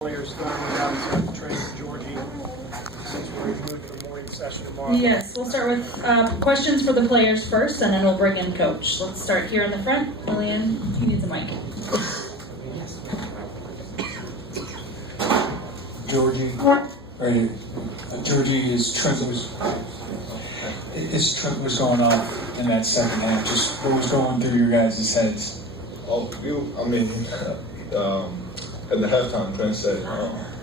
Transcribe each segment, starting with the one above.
Players starting out with Trent and Giorgi, since we're moving to the morning session tomorrow. Yes, we'll start with questions for the players first, and then we'll bring in Coach. Let's start here in the front. Lillian, you need the mic. Giorgi, right? Giorgi, Trent was going off in that second half. Just what was going through your guys' heads? At the halftime, Trent said,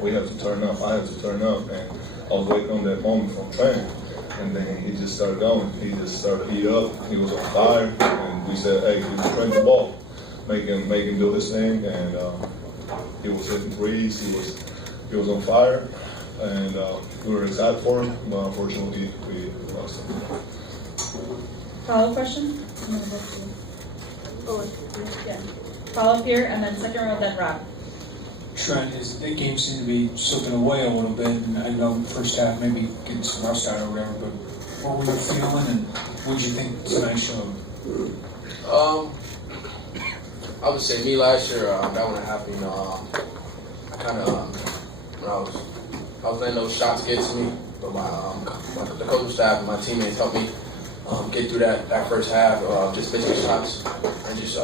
we have to turn up, I have to turn up, and I was waiting on that moment from Trent, and then he just started going. He just started to heat up, he was on fire, and we said, hey, give Trent the ball, make him do his thing, and he was hitting threes, he was on fire, and we were excited for him, but unfortunately, we lost him. Follow-up question? Yeah. Follow-up here, and then second row, then Rob. Trent, the game seemed to be slipping away a little bit, and I know first half maybe getting some rust out or whatever, but what were you feeling, and what did you think tonight showed? I would say me last year, that wouldn't happen. I kind of, when I was letting those shots get to me, but the coaching staff and my teammates helped me get through that first half, just missing shots, and just,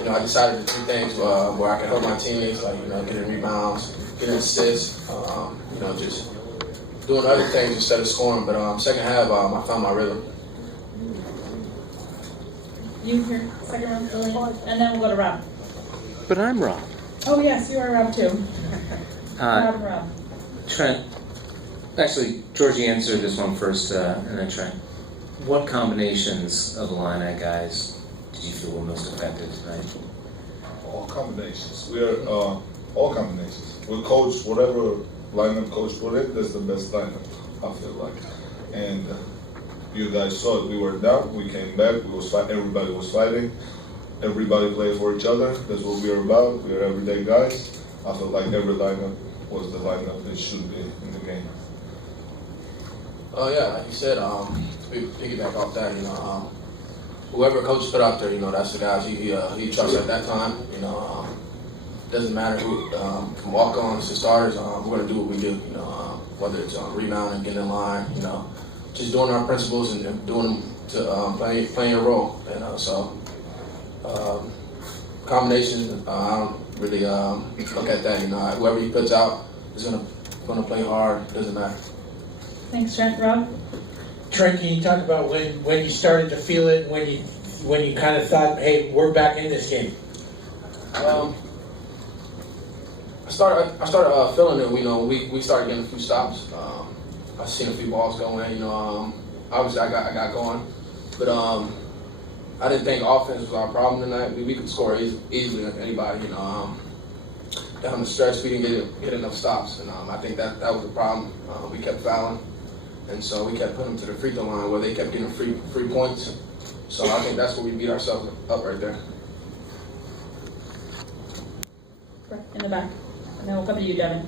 I decided to do things where I could help my teammates, like, getting rebounds, getting assists, just doing other things instead of scoring. But second half, I found my rhythm. You here, second row, Lillian, and then we'll go to Rob. But I'm Rob. Oh yes, you are Rob too. Rob and Rob. Trent, actually, Giorgi answered this one first, and then Trent. What combinations of Illini guys did you feel were most effective tonight? All combinations. We are all combinations. We coach whatever lineup coach put in. That's the best lineup, I feel like. And you guys saw it. We were down. We came back. We was fight. Everybody was fighting. Everybody played for each other. That's what we are about. We are everyday guys. I felt like every lineup was the lineup that should be in the game. Oh yeah, like you said, we piggyback off that. Whoever coach put out there, that's the guys he trusts at that time. Doesn't matter who, from walk-ons to starters, we're gonna do what we do. Whether it's rebounding, getting in line, just doing our principles and doing them to playing a role. Combinations, I don't really look at that. Whoever he puts out is gonna play hard. Doesn't matter. Thanks, Trent. Rob. Trent, can you talk about when you started to feel it, when you kind of thought, hey, we're back in this game? I started feeling it. We started getting a few stops. I seen a few balls going. Obviously I got going, but I didn't think offense was our problem tonight. We could score easily with anybody. Down the stretch, we didn't get enough stops, and I think that was the problem. We kept fouling. And so we kept putting them to the free throw line where they kept getting free points. So I think that's where we beat ourselves up right there. In the back. And then we'll come to you, Devin.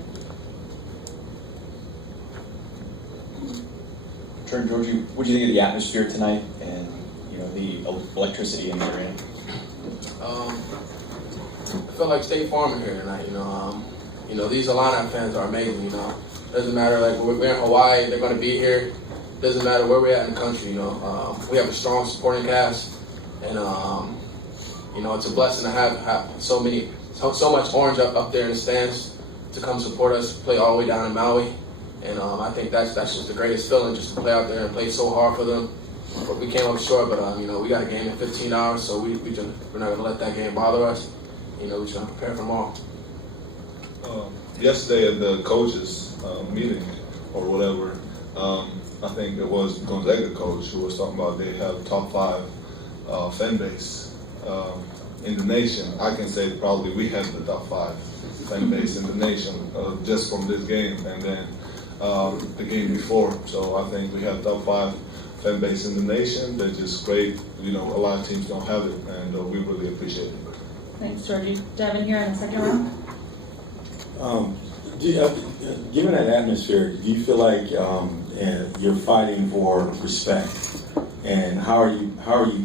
Trent, Giorgi, what do you think of the atmosphere tonight and the electricity in the arena? I felt like State Farm in here tonight. These Illini fans are amazing. Doesn't matter, like, we're in Hawaii, they're going to be here. Doesn't matter where we're at in the country, we have a strong supporting cast, and it's a blessing to have so much orange up there in the stands to come support us, play all the way down in Maui, and I think that's just the greatest feeling, just to play out there and play so hard for them. But we came up short, but we got a game in 15 hours, so we're not going to let that game bother us. We're just going to prepare for tomorrow. Yesterday at the coaches meeting or whatever, I think it was Gonzaga coach who was talking about they have top 5 fan base in the nation. I can say probably we have the top 5 fan base in the nation just from this game and then the game before. So I think we have top 5 fan base in the nation. They're just great. A lot of teams don't have it, and we really appreciate it. Thanks, Giorgi. Devin here in the second row. Given that atmosphere, do you feel like you're fighting for respect? And how are you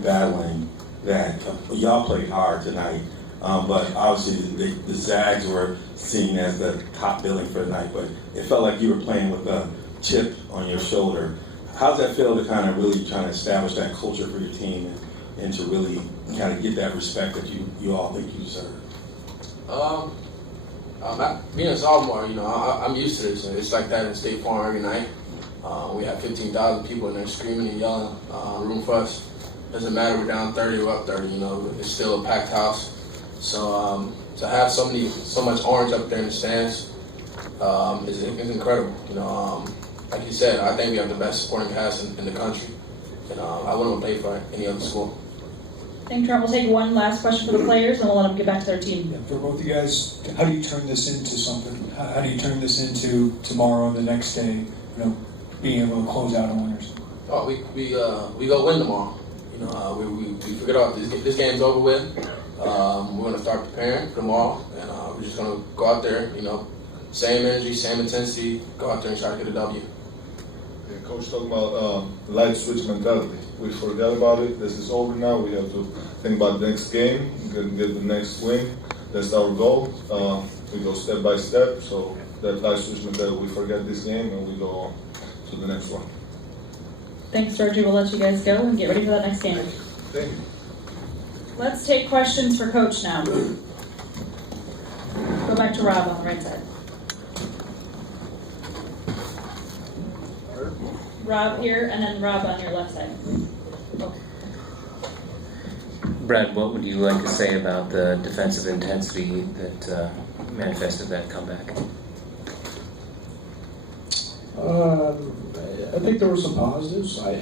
battling that? Y'all played hard tonight, But obviously the Zags were seen as the top billing for the night. But it felt like you were playing with a chip on your shoulder. How's that feel to kind of really try to establish that culture for your team and to really kind of get that respect that you all think you deserve? Being a sophomore, I'm used to this. It's like that in State Farm every night. We have 15,000 people in there screaming and yelling, rooting for us. Doesn't matter we're down 30 or up 30. It's still a packed house. So to have so much orange up there in the stands is incredible. Like you said, I think we have the best supporting cast in the country, and I wouldn't play for any other school. I think Trent will take one last question for the players, and we'll let them get back to their team. Yeah, for both of you guys, how do you turn this into something? How do you turn this into tomorrow and the next day? Being able to close out on winners. Oh, we go win tomorrow. We figured out this game's over with. We're gonna start preparing for tomorrow, and we're just gonna go out there. Same energy, same intensity. Go out there and try to get a W. Yeah, Coach talking about light switch mentality. We forgot about it. This is over now. We have to think about the next game, get the next win. That's our goal. We go step by step. So that light switch mentality, we forget this game and we go on to the next one. Thanks, Giorgi. We'll let you guys go and get ready for that next game. Thank you. Let's take questions for Coach now. Go back to Rob on the right side. Rob here, and then Rob on your left side. Oh. Brad, what would you like to say about the defensive intensity that manifested that comeback? I think there were some positives. I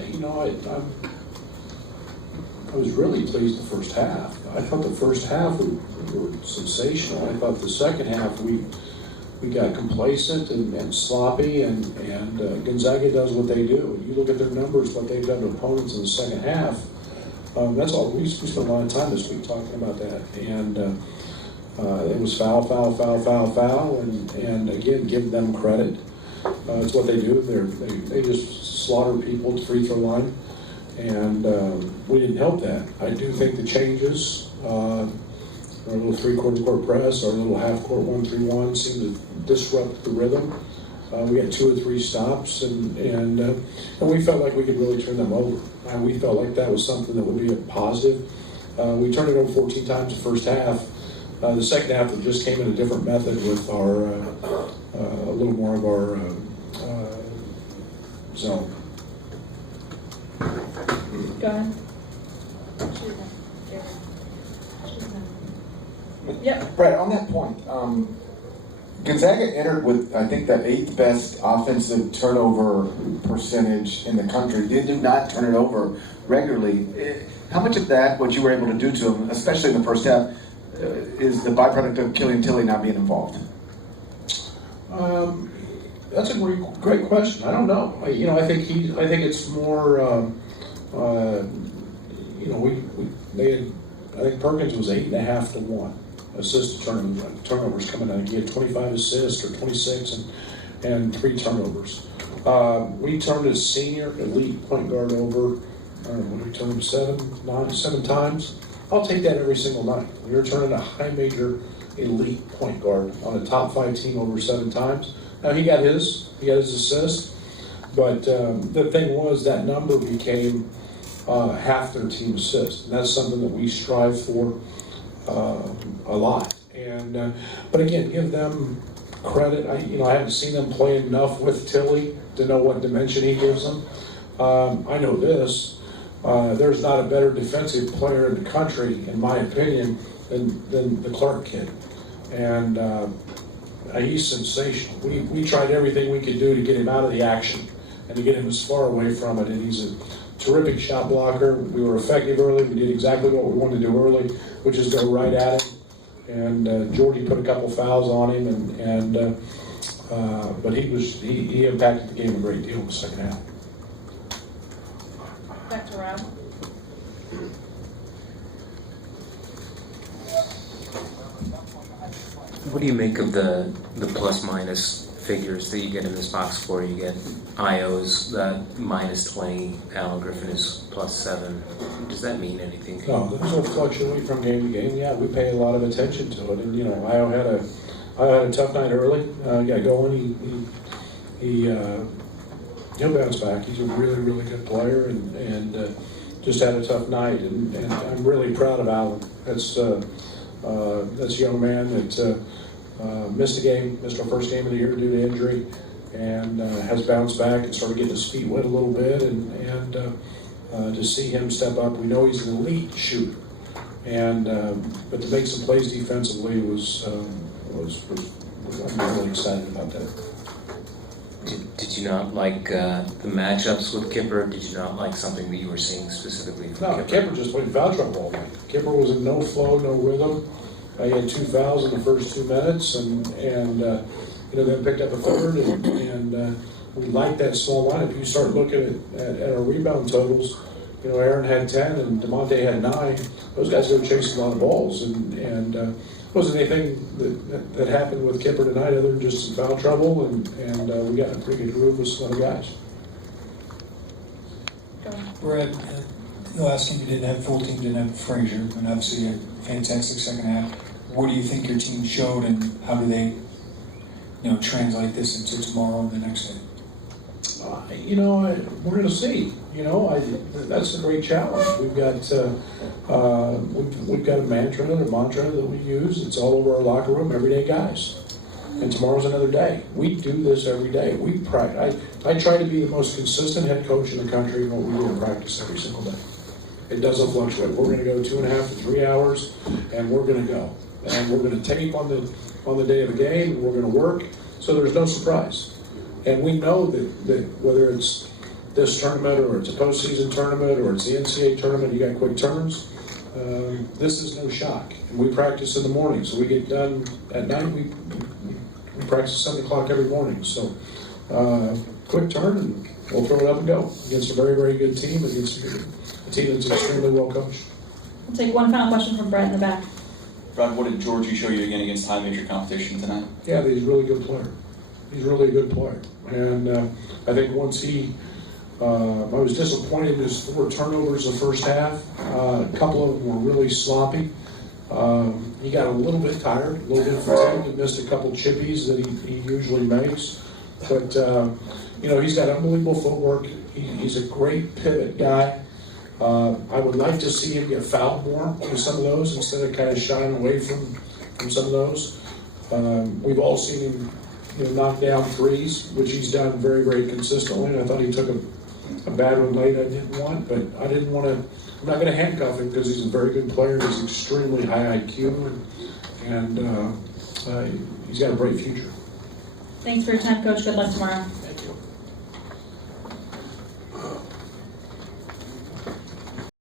was really pleased the first half. I thought the first half we were sensational. I thought the second half we got complacent and sloppy, and Gonzaga does what they do. You look at their numbers, what they've done to opponents in the second half. That's all. We spent a lot of time this week talking about that, and it was foul, and again, give them credit. It's what they do. They just slaughter people at the free throw line, and we didn't help that. I do think the changes, our little three-quarter court press, our little half-court 1-3-1 seemed to disrupt the rhythm. We had 2 or 3 stops, and we felt like we could really turn them over. And we felt like that was something that would be a positive. We turned it over 14 times the first half. The second half, we just came in a different method with our a little more of our zone. Go ahead. Yep. Brett, on that point, Gonzaga entered with, I think, the 8th best offensive turnover percentage in the country. They did not turn it over regularly. How much of that, what you were able to do to them, especially in the first half, is the byproduct of Killian Tilly not being involved? That's a great question. I don't know. I think it's more. I think Perkins was 8.5 to 1 assist to turnovers coming out. He had 25 assists or 26 and 3 turnovers. We turned a senior elite point guard over. We turned him 7 times. I'll take that every single night. We were turning a high major elite point guard on a top 5 team over 7 times. Now he got his assist, but the thing was that number became half their team assist, and that's something that we strive for a lot. And but again, give them credit. I haven't seen them play enough with Tilly to know what dimension he gives them. I know this. There's not a better defensive player in the country, in my opinion, than the Clark kid. And he's sensational. We tried everything we could do to get him out of the action and to get him as far away from it. And he's a terrific shot blocker. We were effective early. We did exactly what we wanted to do early, which is go right at him. And Giorgi put a couple fouls on him, but he impacted the game a great deal in the second half. Back to Rob. What do you make of the plus-minus figures that you get in this box score. You get Io's -20, Alan Griffin is +7. Does that mean anything? No, those will fluctuate from game to game. Yeah, we pay a lot of attention to it. And, you know, Io had a tough night early. Got going. He'll bounce back. He's a really, really good player and just had a tough night. And I'm really proud of Alan. That's a young man that missed our first game of the year due to injury, and has bounced back and started getting his feet wet a little bit. And to see him step up, we know he's an elite shooter. And but to make some plays defensively was I'm really excited about that. Did you not like the matchups with Kipper? Did you not like something that you were seeing specifically from Kipper? Kipper just played foul trouble all night. Kipper was in no flow, no rhythm. He had 2 fouls in the first 2 minutes, and then picked up a third, and we liked that small lineup. If you start looking at our rebound totals, you know, Aaron had 10 and DeMonte had 9. Those guys go chase a lot of balls, and wasn't anything that happened with Kipper tonight other than just some foul trouble, and we got a pretty good groove with some other guys. Brad, the last game you didn't have full team, didn't have Frazier, and obviously you had a fantastic second half. What do you think your team showed, and how do they, translate this into tomorrow and the next day? We're going to see. That's a great challenge. We've got a mantra that we use. It's all over our locker room. Everyday guys. And tomorrow's another day. We do this every day. I try to be the most consistent head coach in the country in what we do in practice every single day. It doesn't fluctuate. We're going to go 2.5 to 3 hours, and we're going to go. And we're going to tape on the day of the game. And we're going to work. So there's no surprise. And we know that whether it's this tournament or it's a postseason tournament or it's the NCAA tournament, you got quick turns. This is no shock. And we practice in the morning, so we get done at night. We practice 7 o'clock every morning. So quick turn, and we'll throw it up and go against a very, very good team, against a team that's extremely well coached. We'll take one final question from Brett in the back. Brad, what did Giorgi show you again against high major competition tonight? Yeah, he's a really good player. He's really a good player. And I think once I was disappointed in his 4 turnovers the first half. A couple of them were really sloppy. He got a little bit tired, a little bit fatigued, and missed a couple chippies that he usually makes. But, he's got unbelievable footwork. He's a great pivot guy. I would like to see him get fouled more with some of those instead of kind of shying away from some of those. We've all seen him knock down threes, which he's done very, very consistently. And I thought he took a bad one late I didn't want, but I didn't want to. I'm not going to handcuff him because he's a very good player. He's extremely high IQ, and he's got a bright future. Thanks for your time, Coach. Good luck tomorrow.